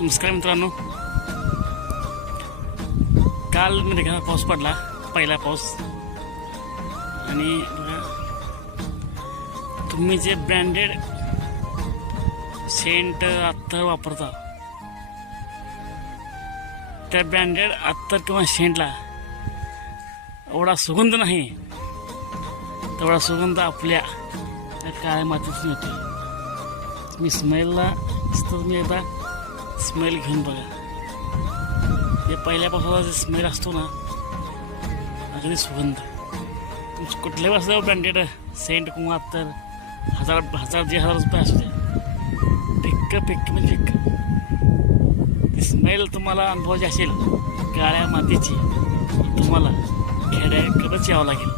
नमस्कार मित्रांनो, काल ढगाळ पाऊस पडला, पहिला पाऊस. आणि बघा, तुम्ही जे ब्रँडेड सेंट अत्तर वापरता त्या ब्रँडेड अत्तर किंवा सेंटला एवढा सुगंध नाही, तेवढा सुगंध आपल्या त्या काळ्या मातीतून येतो. तुम्ही स्मेलला तुम्ही एकदा स्मेल घेऊन बघा. हे पहिल्या पावसाचा जे स्मेल असतो ना, अगदी सुगंध. तुमचं कुठल्याही असं ब्रँडेड सेंट किंवा अत्तर हजार रुपये असू द्या, फिक्क म्हणजे फिक्क ती स्मेल तुम्हाला अनुभवायची असेल काळ्या मातीची, तुम्हाला खेड्याकडेच यावं लागेल.